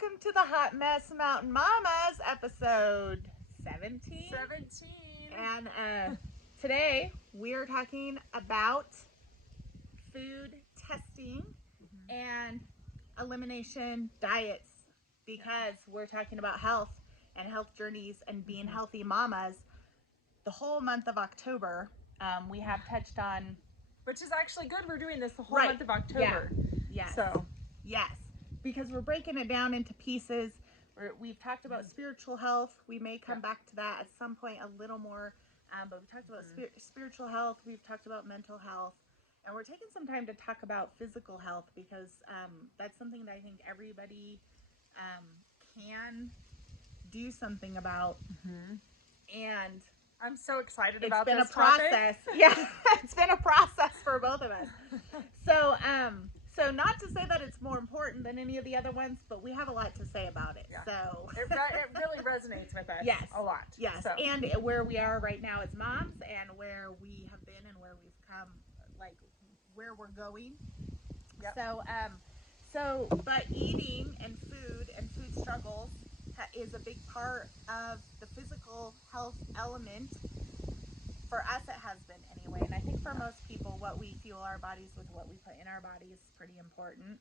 welcome to the Hot Mess Mountain Mamas, episode 17. 17. And today we are talking about food testing and elimination diets, because we're talking about health and health journeys and being healthy mamas. The whole month of October, we have touched on, which is actually good. We're doing this the whole month of October. Yeah. Yes. So yes, because we're breaking it down into pieces. We've talked about spiritual health. We may come back to that at some point a little more. But we talked about spiritual health. We've talked about mental health. And we're taking some time to talk about physical health, because that's something that I think everybody can do something about. And I'm so excited about this. It's been a process. Yeah, it's been a process for both of us. So not to say that it's more important than any of the other ones, but we have a lot to say about it. Yeah. So it really resonates with us. Yes. A lot. Yes. So. And where we are right now as moms, and where we have been and where we've come, like where we're going. Yep. But eating and food struggles is a big part of the physical health element. For us, it has been anyway, and I think for most people, what we fuel our bodies with, what we put in our bodies, is pretty important,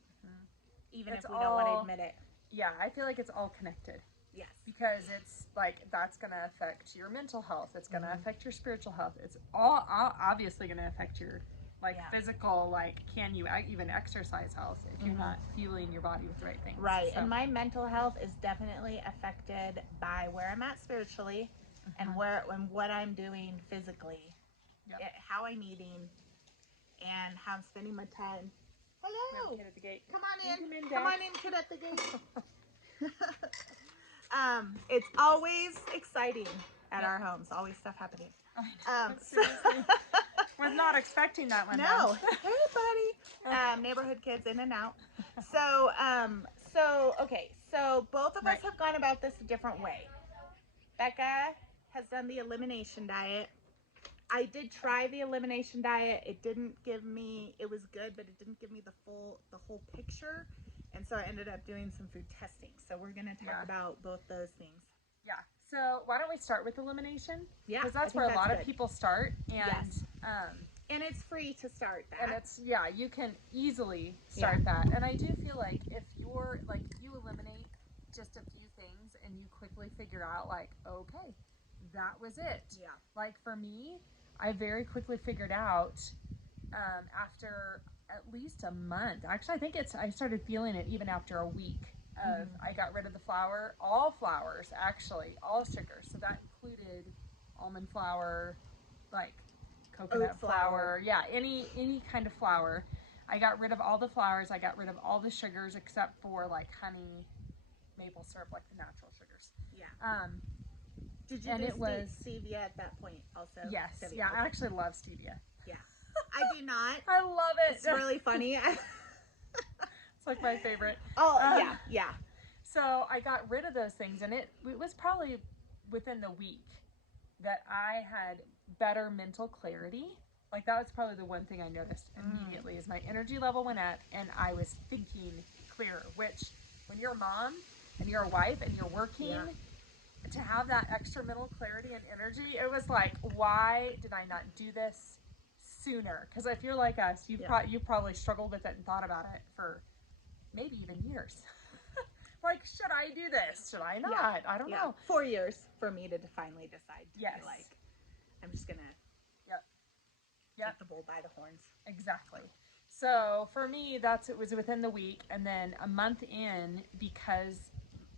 even if we don't want to admit it. Yeah, I feel like it's all connected. Yes. Because it's like, that's going to affect your mental health. It's going to affect your spiritual health. It's all obviously going to affect your physical, like, can you even exercise health if you're not fueling your body with the right things. Right. So. And my mental health is definitely affected by where I'm at spiritually and what I'm doing physically. Yep. How I'm eating and how I'm spending my time. Hello. Kid at the gate. Come on in. Come on in, kid at the gate. It's always exciting at our homes. Always stuff happening. Seriously. We're not expecting that one. No. Hey, buddy. Neighborhood kids in and out. So both of us have gone about this a different way. Becca has done the elimination diet. I did try the elimination diet. It was good, but it didn't give me the whole picture. And so I ended up doing some food testing. So we're going to talk about both those things. Yeah. So why don't we start with elimination? Yeah. Because that's where a lot of people start. And, and it's free to start that. And you can easily start that. And I do feel like if you eliminate just a few things and you quickly figure out, like, okay, that was it. Yeah. Like for me, I very quickly figured out after at least a month. Actually, I think I started feeling it even after a week. I got rid of the flour, all flours, actually, all sugars. So that included almond flour, like coconut flour. Yeah, any kind of flour. I got rid of all the flours. I got rid of all the sugars except for like honey, maple syrup, like the natural sugars. Yeah. Did you do stevia at that point also? Yes. Stevia. Yeah, I actually love stevia. Yeah. I do not. I love it. It's really funny. It's like my favorite. Oh, yeah. So I got rid of those things, and it was probably within the week that I had better mental clarity. Like that was probably the one thing I noticed immediately is my energy level went up, and I was thinking clearer, which when you're a mom and you're a wife and you're working, to have that extra mental clarity and energy, it was like, why did I not do this sooner? Because if you're like us, you probably struggled with it and thought about it for maybe even years. Like, should I do this? Should I not? Yeah. I don't know. 4 years for me to finally decide to be like, I'm just going to take the bull by the horns. Exactly. So for me, it was within the week, and then a month in, because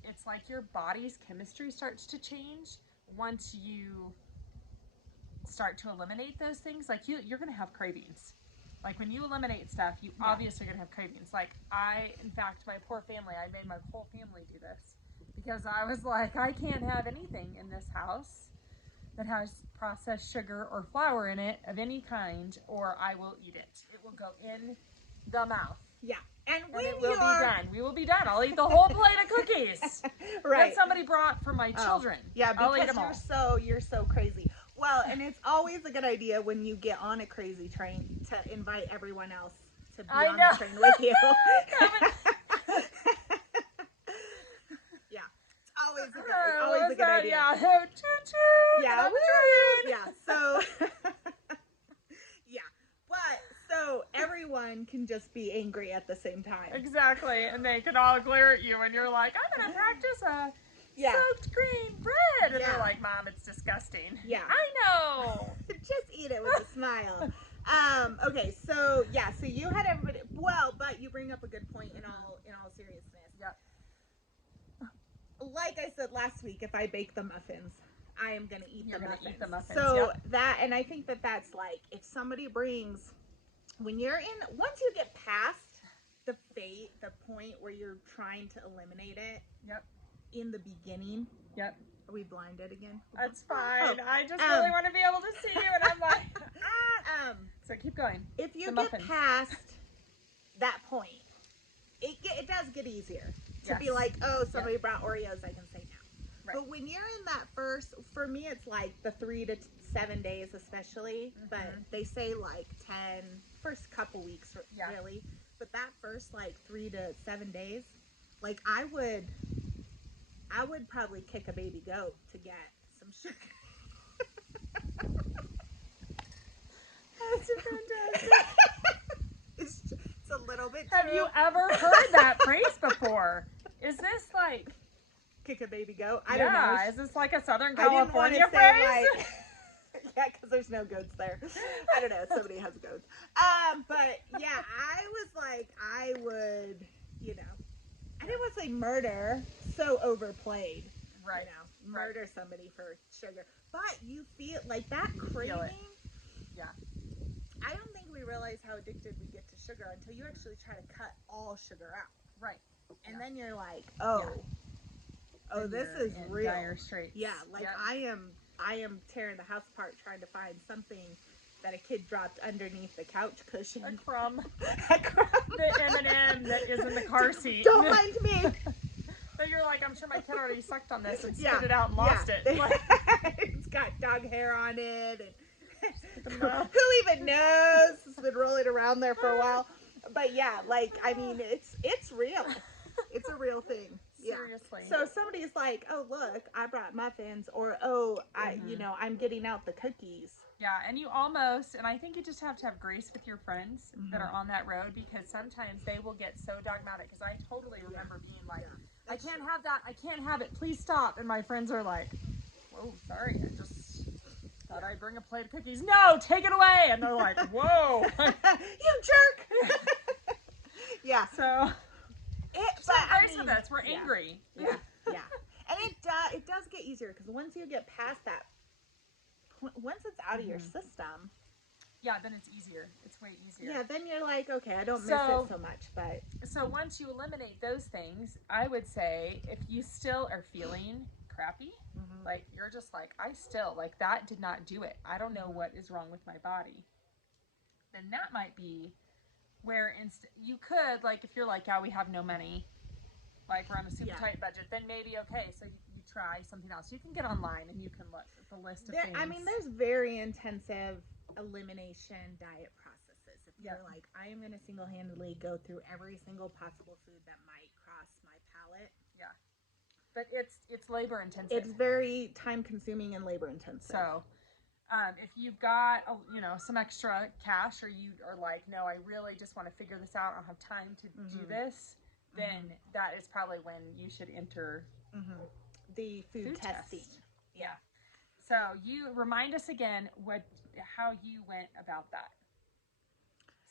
it's like your body's chemistry starts to change once you start to eliminate those things. Like you're going to have cravings. Like when you eliminate stuff, you obviously are going to have cravings. Like in fact, my poor family, I made my whole family do this because I was like, I can't have anything in this house that has processed sugar or flour in it of any kind, or I will eat it. It will go in the mouth. Yeah. And it will be done. We will be done. I'll eat the whole plate of cookies that somebody brought for my children. Yeah, because you're so crazy. Well, and it's always a good idea when you get on a crazy train to invite everyone else to be on the train with you. a good idea. Yeah. Choo choo. Yeah. Woo. Yeah. So. Yeah. But so everyone can just be angry at the same time. Exactly, and they can all glare at you, and you're like, I'm gonna practice a soaked green bread, and they're like, Mom, it's disgusting. Yeah. I know. Just eat it with a smile. Okay, so so you had everybody. Well, but you bring up a good point in all seriousness. Yep. Like I said last week, if I bake the muffins, I am gonna eat the muffins. So that, and I think that's like if somebody brings, once you get past the point where you're trying to eliminate it. Yep. In the beginning. Yep. Are we blinded again? That's fine. I just really want to be able to see you, and I'm like, So keep going. If you get past that point, it does get easier to be like, oh, somebody brought Oreos, I can say no. Right. But when you're in that for me, it's like the 3 to 7 days, especially. But they say like first couple weeks, really. But that first like 3 to 7 days, like I would probably kick a baby goat to get some sugar. That's fantastic. It's a little bit. Have you ever heard that phrase before? Is this like kick a baby goat? I don't know. Is this like a Southern California phrase? Like, yeah, because there's no goats there. I don't know. Somebody has goats. But yeah, I was like, I would, I didn't want to say murder. So overplayed. Right. Murder somebody for sugar. But you feel like that craving. Yeah. I don't think we realize how addicted we get to sugar until you actually try to cut all sugar out. Right. And then you're like, this is real. Dire straits. Yeah, like I am tearing the house apart trying to find something that a kid dropped underneath the couch cushion. A crumb. A crumb. The M&M that is in the car seat. Don't mind me. But you're like, I'm sure my kid already sucked on this and spit it out and lost it. It's got dog hair on it. And who even knows? It's been rolling around there for a while. But yeah, like, I mean, it's real. It's a real thing. Yeah. Seriously. So somebody's like, oh, look, I brought muffins, or, I'm getting out the cookies. Yeah, and you almost, and I think you just have to have grace with your friends that are on that road, because sometimes they will get so dogmatic, because I totally remember being like, I can't have that, I can't have it, please stop. And my friends are like, whoa, sorry, I just thought I'd bring a plate of cookies. No, take it away. And they're like, whoa. You jerk. Yeah. So... But with us, we're angry. Yeah, and it does get easier, because once you get past that, once it's out of your system, then it's easier. It's way easier. Yeah, then you're like, okay, I don't miss it so much. But so once you eliminate those things, I would say if you still are feeling crappy, like you're just like, I still like that did not do it. I don't know what is wrong with my body. Then that might be where you could, like, if you're like, we have no money, like we're on a super tight budget, then maybe so you try something else. You can get online and you can look at the list of things. I mean, there's very intensive elimination diet processes. If you're like, I am going to single-handedly go through every single possible food that might cross my palate. Yeah, but it's labor intensive. It's very time consuming and labor intensive. So. If you've got, some extra cash, or you are like, no, I really just want to figure this out, I don't have time to do this, then that is probably when you should enter the food testing. Test. Yeah. So you remind us again how you went about that.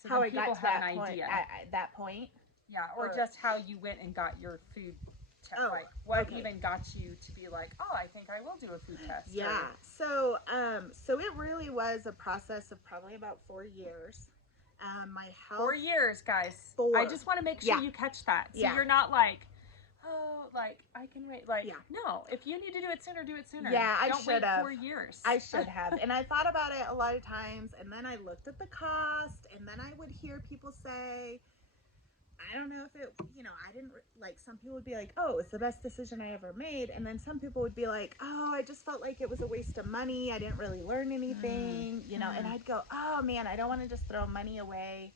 So how I got to that point. At that point? Yeah, or just how you went and got your food test. What even got you to be like, I think I will do a food test? Yeah. So it really was a process of probably about 4 years. My health. 4 years, guys. 4. I just want to make sure you catch that. So you're not like, I can wait. No, if you need to do it sooner, do it sooner. Yeah, I Don't should wait have. 4 years. I should have. And I thought about it a lot of times, and then I looked at the cost, and then I would hear people say, I don't know if it, I didn't, some people would be like, it's the best decision I ever made. And then some people would be like, I just felt like it was a waste of money. I didn't really learn anything, and I'd go, oh man, I don't want to just throw money away.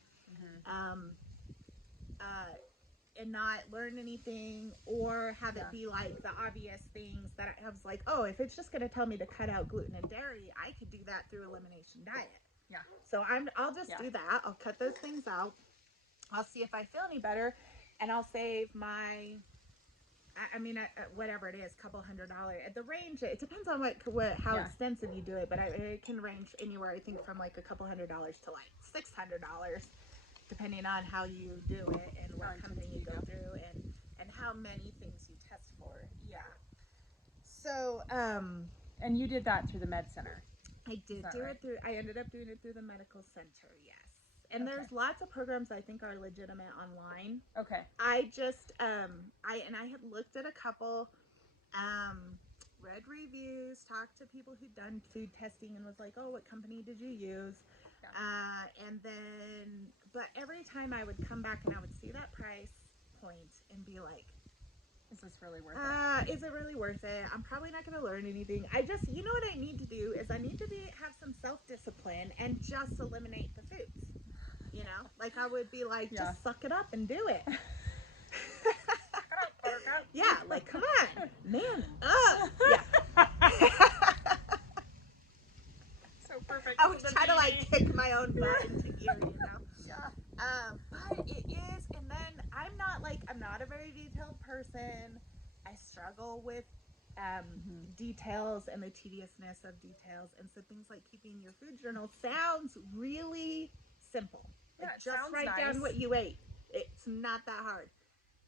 not learn anything, or have it be like the obvious things that I was like, oh, if it's just going to tell me to cut out gluten and dairy, I could do that through Elimination Diet. Yeah. So I'll just do that. I'll cut those things out. I'll see if I feel any better, and I'll save my, whatever it is, couple $100. At the range, it depends on how extensive you do it, but it can range anywhere, I think, from like a couple $100 to like $600, depending on how you do it and what company you go through and how many things you test for. Yeah. So, and you did that through the med center. I did do it through. I ended up doing it through the medical center. Yes. And there's lots of programs I think are legitimate online. Okay. I just I had looked at a couple, read reviews, talked to people who'd done food testing, and was like, oh, what company did you use? Yeah. And then, but every time I would come back and I would see that price point and be like, is this really worth it? Is it really worth it? I'm probably not going to learn anything. I just, you know what I need to do is I need to have some self-discipline and just eliminate the foods. You know, like I would be like, just suck it up and do it. Yeah, like, come on, man up. Yeah. So perfect. I would try to like kick my own butt into gear, you know. Yeah. But it is, and then I'm not a very detailed person. I struggle with details and the tediousness of details, and so things like keeping your food journal sounds really simple. Yeah, like, just write down what you ate. It's not that hard,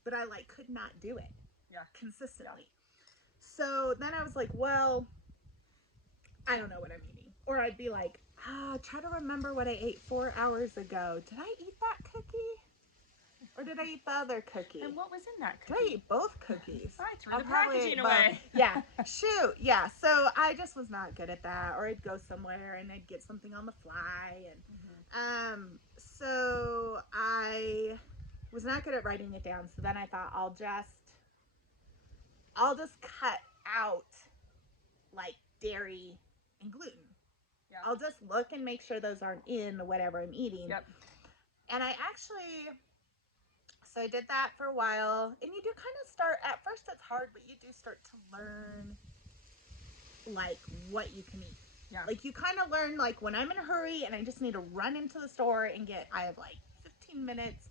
but I could not do it consistently. So then I was like, well, I don't know what I'm eating. Or I'd be like, try to remember what I ate 4 hours ago. Did I eat that cookie? Or did I eat the other cookie? And what was in that cookie? Did I eat both cookies? I threw the packaging away. Yeah, shoot, yeah. So I just was not good at that. Or I'd go somewhere and I'd get something on the fly. And so I was not good at writing it down. So then I thought I'll just cut out like dairy and gluten. Yeah. I'll just look and make sure those aren't in whatever I'm eating. Yep. And so I did that for a while, and you do kind of start, at first it's hard, but you do start to learn, like, what you can eat. Yeah. Like, you kind of learn, like, when I'm in a hurry and I just need to run into the store and I have, like, 15 minutes,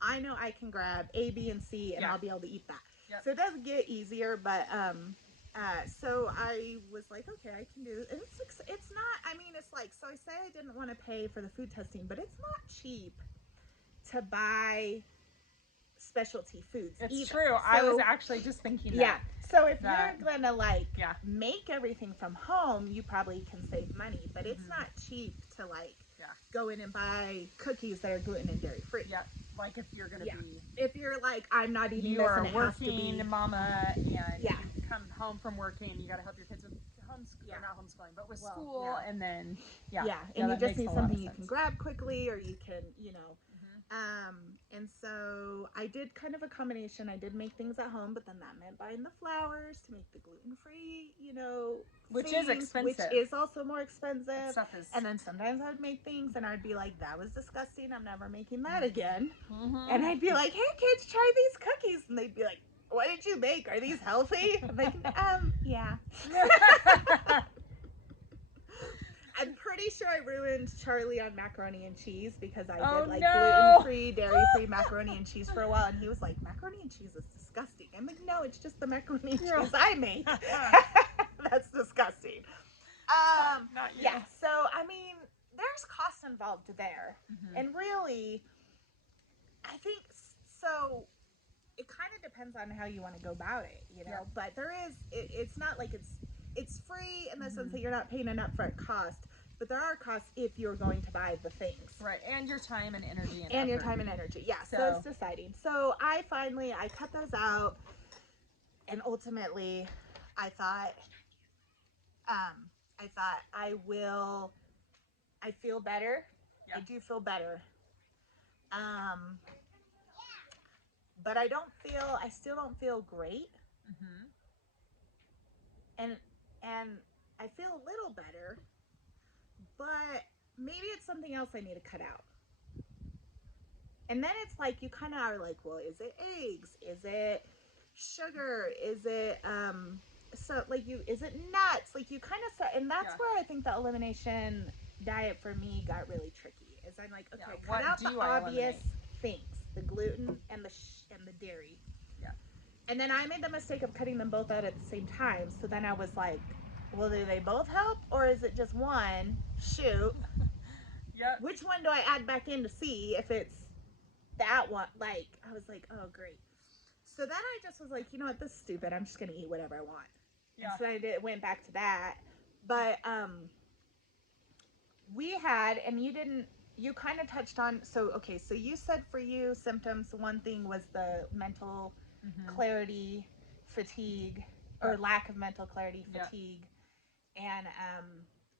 I know I can grab A, B, and C, and I'll be able to eat that. Yep. So it does get easier, but, so I was like, okay, I can do it. And it's not, I mean, it's like, so I say I didn't want to pay for the food testing, but it's not cheap to buy specialty foods. It's true. So, I was actually just thinking that. Yeah. So if you're gonna make everything from home, you probably can save money, but it's not cheap to go in and buy cookies that are gluten and dairy free. Yeah. Like if you're gonna be, if you're like, I'm not eating you this are and it working has to be, mama, and you come home from working, you got to help your kids with homeschool, not homeschooling, but with school, and then and you just need something you can grab quickly, or you can, and so I did kind of a combination. I did make things at home, but then that meant buying the flours to make the gluten-free, which things, is expensive. Which is also more expensive. And then sometimes I would make things and I'd be like, that was disgusting. I'm never making that again. And I'd be like, hey kids, try these cookies. And they'd be like, what did you make? Are these healthy? I'm like, yeah. I'm pretty sure I ruined Charlie on macaroni and cheese because I did gluten-free, dairy-free macaroni and cheese for a while, and he was like, macaroni and cheese is disgusting. I'm like, no, it's just the macaroni and cheese I made. That's disgusting. Not you. Yeah, so I mean, there's cost involved there, and really, I think so. It kind of depends on how you want to go about it, But there is, it's not like it's free in the sense that you're not paying an upfront cost, but there are costs if you're going to buy the things. Right, and your time and energy. And your time and energy, yeah. So it's deciding. So I cut those out, and ultimately, I thought I feel better. Yeah. I do feel better. But I still don't feel great. And I feel a little better, but maybe it's something else I need to cut out. And then it's like, you kind of are like, well, is it eggs? Is it sugar? Is it, so like is it nuts? Like you kind of start, and that's where I think the elimination diet for me got really tricky. Is I'm like, okay, cut out the obvious things, the gluten and the dairy. Yeah. And then I made the mistake of cutting them both out at the same time. So then I was like, well, do they both help, or is it just one? Shoot. Yep. Which one do I add back in to see if it's that one? Like, I was like, oh, great. So then I just was like, you know what, this is stupid. I'm just going to eat whatever I want. Yeah. And so I went back to that. But we had, and you kind of touched on, so, okay, so you said for you, symptoms, one thing was the mental clarity, fatigue, or lack of mental clarity, fatigue. And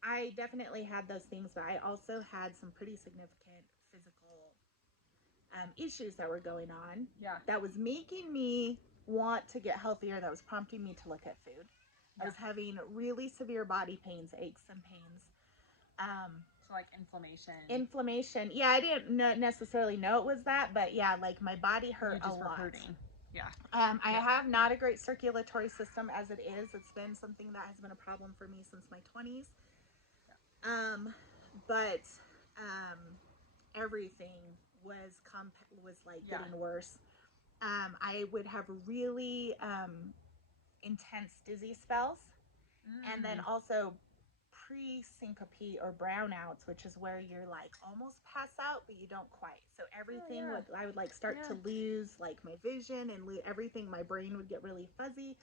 I definitely had those things, but I also had some pretty significant physical issues that were going on. Yeah. That was making me want to get healthier. That was prompting me to look at food. Yeah. I was having really severe body pains, aches and pains. So like inflammation. Inflammation. Yeah, I didn't necessarily know it was that, but yeah, like my body hurt a lot. Hurting. Yeah. I have not a great circulatory system as it is. It's been something that has been a problem for me since my 20s. Yeah. But everything was like getting worse. I would have really intense dizzy spells, and then also pre-syncope or brownouts, which is where you're like almost pass out but you don't quite. So everything I would like start to lose like my vision and everything. My brain would get really fuzzy.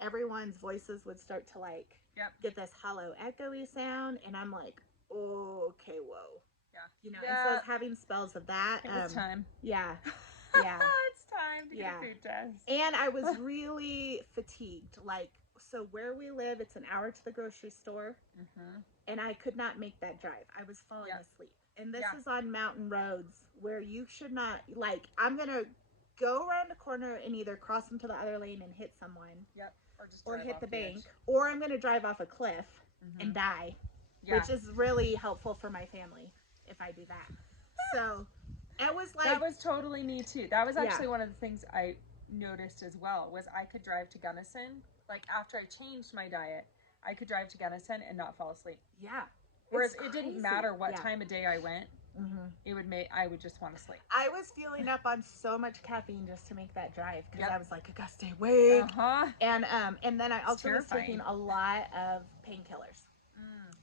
Everyone's voices would start to like get this hollow echoey sound, and I'm like, oh, okay, whoa. You know, and so I was having spells of that. It's time. Yeah. Yeah. It's time to get a food test. And I was really fatigued. Like, so where we live, it's an hour to the grocery store. And I could not make that drive. I was falling asleep. And this is on mountain roads where you should not, like, I'm going to go around a corner and either cross into the other lane and hit someone. Yep. Or hit the bank. Or I'm going to drive off a cliff and die. Yeah. Which is really helpful for my family if I do that. So it was like, that was totally me too. That was actually one of the things I noticed as well, was I could drive to Gunnison. Like after I changed my diet, I could drive to Gunnison and not fall asleep. Yeah. Whereas it didn't matter what time of day I went. I would just want to sleep. I was filling up on so much caffeine just to make that drive, because I was like, I gotta stay awake. And then I also was taking a lot of painkillers.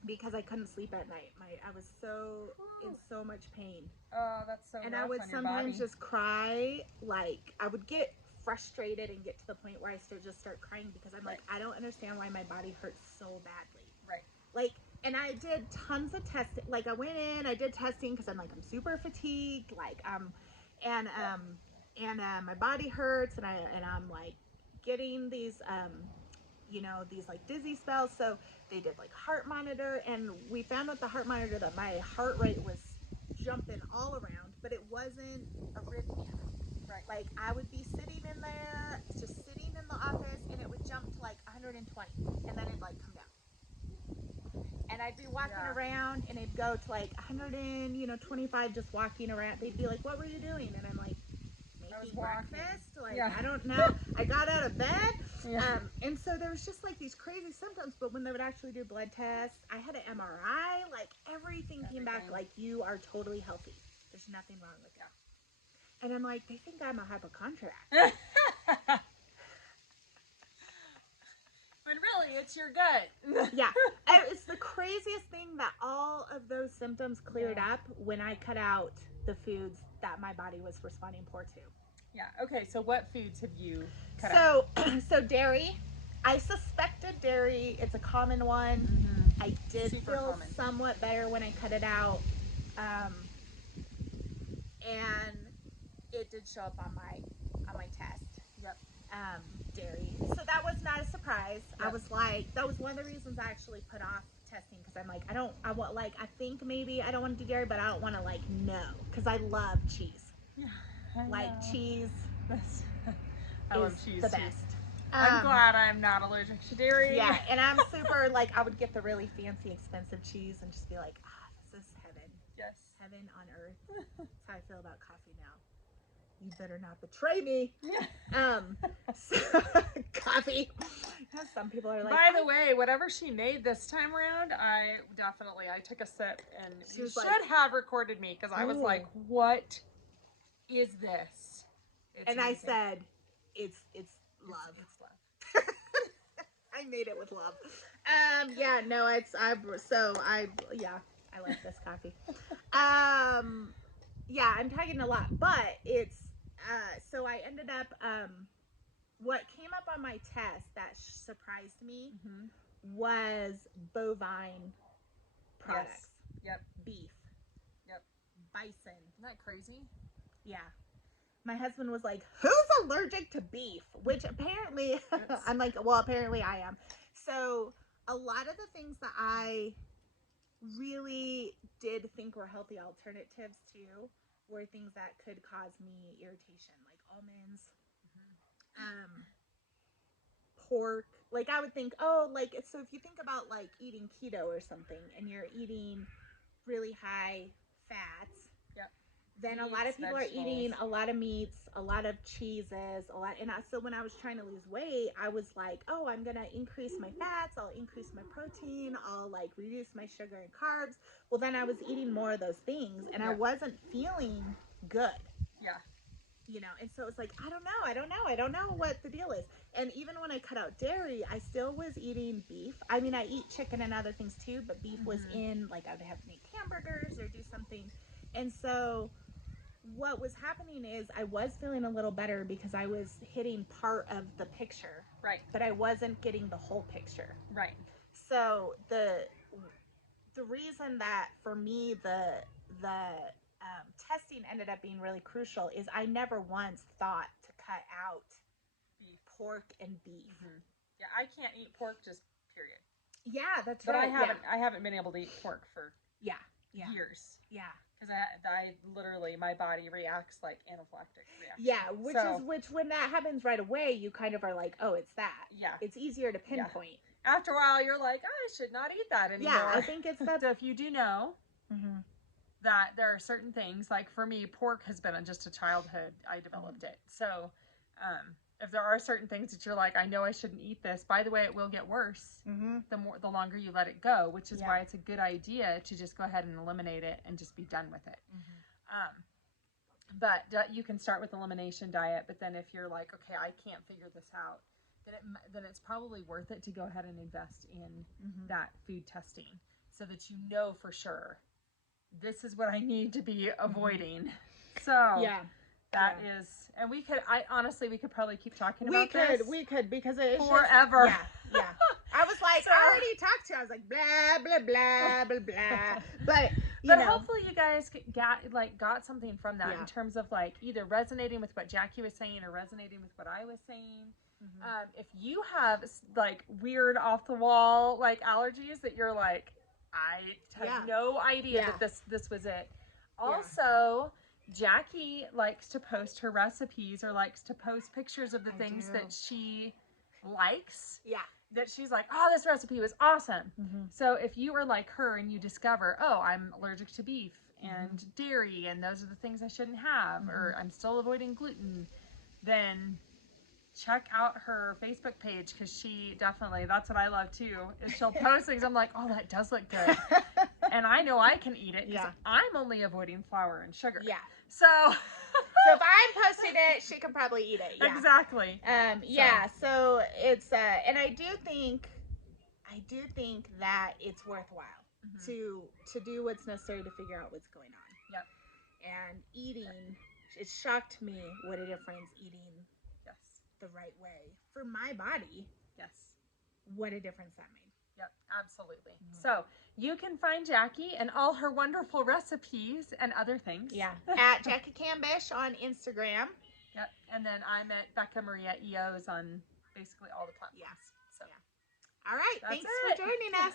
Because I couldn't sleep at night. I was in so much pain. Oh, that's so. And I would sometimes just cry. Like I would get frustrated and get to the point where I just start crying, because I'm like, I don't understand why my body hurts so badly. Right. Like, and I did tons of testing. Like I went in, I did testing because I'm like, I'm super fatigued. Like and my body hurts, and I'm like getting these these like dizzy spells. So they did like heart monitor, and we found with the heart monitor that my heart rate was jumping all around, but it wasn't arrhythmia. Right. Like I would be sitting in there, just sitting in the office, and it would jump to like 120, and then it'd like come down. And I'd be walking around, and it'd go to like 125, just walking around. They'd be like, "What were you doing?" And I'm like, making breakfast. Like I don't know. I got out of bed. And so there was just like these crazy symptoms, but when they would actually do blood tests, I had an MRI, like everything came back like, you are totally healthy. There's nothing wrong with you. And I'm like, they think I'm a hypochondriac. When really it's your gut. Yeah. It's the craziest thing that all of those symptoms cleared up when I cut out the foods that my body was responding poor to. Yeah. Okay. So what foods have you cut out? So dairy. I suspected dairy. It's a common one. I did feel somewhat better when I cut it out. And it did show up on my test. Yep. Dairy. So that was not a surprise. Yep. I was like, that was one of the reasons I actually put off testing, because I'm like, I think maybe I don't want to do dairy, but I don't want to like know, because I love cheese. Yeah. Like cheese I love cheese the too. Best. I'm glad I'm not allergic to dairy. Yeah, and I'm super like, I would get the really fancy expensive cheese and just be like, this is heaven. Yes. heaven on earth. That's how I feel about coffee now. You better not betray me. So, coffee. Some people are like. By the way, whatever she made this time around, I took a sip, and you should have recorded me because I was like, "What is this?" It's amazing. I said, "It's love. It's love." I made it with love. Yeah, no, I like this coffee. Yeah, I'm talking a lot, but it's, so I ended up, what came up on my test that surprised me was bovine products. Yes. Yep. Beef. Yep. Bison. Isn't that crazy? Yeah. My husband was like, who's allergic to beef? Which apparently, I'm like, well, apparently I am. So a lot of the things that I really did think were healthy alternatives to were things that could cause me irritation, like almonds, pork. Like I would think, oh, like, so if you think about like eating keto or something and you're eating really high fats, then meats, a lot of people vegetables. Are eating a lot of meats, a lot of cheeses, a lot. And so when I was trying to lose weight, I was like, oh, I'm going to increase my fats. I'll increase my protein. I'll like reduce my sugar and carbs. Well, then I was eating more of those things and I wasn't feeling good. Yeah. You know, and so it was like, I don't know what the deal is. And even when I cut out dairy, I still was eating beef. I mean, I eat chicken and other things too, but beef was in, like I would have to make hamburgers or do something. And so what was happening is I was feeling a little better because I was hitting part of the picture. Right. But I wasn't getting the whole picture. Right. So the reason that for me the testing ended up being really crucial is I never once thought to cut out pork and beef. Yeah, I can't eat pork, just period. Yeah, that's but right. But I haven't been able to eat pork for years. Yeah. Because I literally, my body reacts like anaphylactic reaction. Yeah, which when that happens right away, you kind of are like, oh, it's that. Yeah. It's easier to pinpoint. Yeah. After a while, you're like, I should not eat that anymore. Yeah, I think it's that. So if you do know that there are certain things, like for me, pork has been just a childhood, I developed it. So if there are certain things that you're like, I know I shouldn't eat this, by the way, it will get worse the longer you let it go, which is why it's a good idea to just go ahead and eliminate it and just be done with it. But you can start with elimination diet, but then if you're like, okay, I can't figure this out, then it's probably worth it to go ahead and invest in that food testing so that you know for sure this is what I need to be avoiding. So that is, and we could probably keep talking about this. We could, because it's forever. Yeah. I was like, I already talked to you. I was like, blah, blah, blah, blah, blah. But hopefully you guys got something from that in terms of like either resonating with what Jackie was saying or resonating with what I was saying. If you have like weird off the wall like allergies that you're like, I have no idea that this was it. Also, Jackie likes to post her recipes or likes to post pictures of the things that she likes. Yeah. That she's like, oh, this recipe was awesome. So if you are like her and you discover, oh, I'm allergic to beef and dairy and those are the things I shouldn't have, or I'm still avoiding gluten, then check out her Facebook page, because she definitely, that's what I love too, is she'll post things. I'm like, oh, that does look good. And I know I can eat it because I'm only avoiding flour and sugar. Yeah. So if I'm posting it, she can probably eat it. Yeah. Exactly. So it's and I do think that it's worthwhile to do what's necessary to figure out what's going on. Yep. And eating, it shocked me what a difference eating the right way for my body. Yes. What a difference that made. Yep, absolutely. So you can find Jackie and all her wonderful recipes and other things. Yeah. At Jackie Cambish on Instagram. Yep. And then I'm at Becca Maria EOs on basically all the platforms. Yeah. So. All right. Thanks for joining us.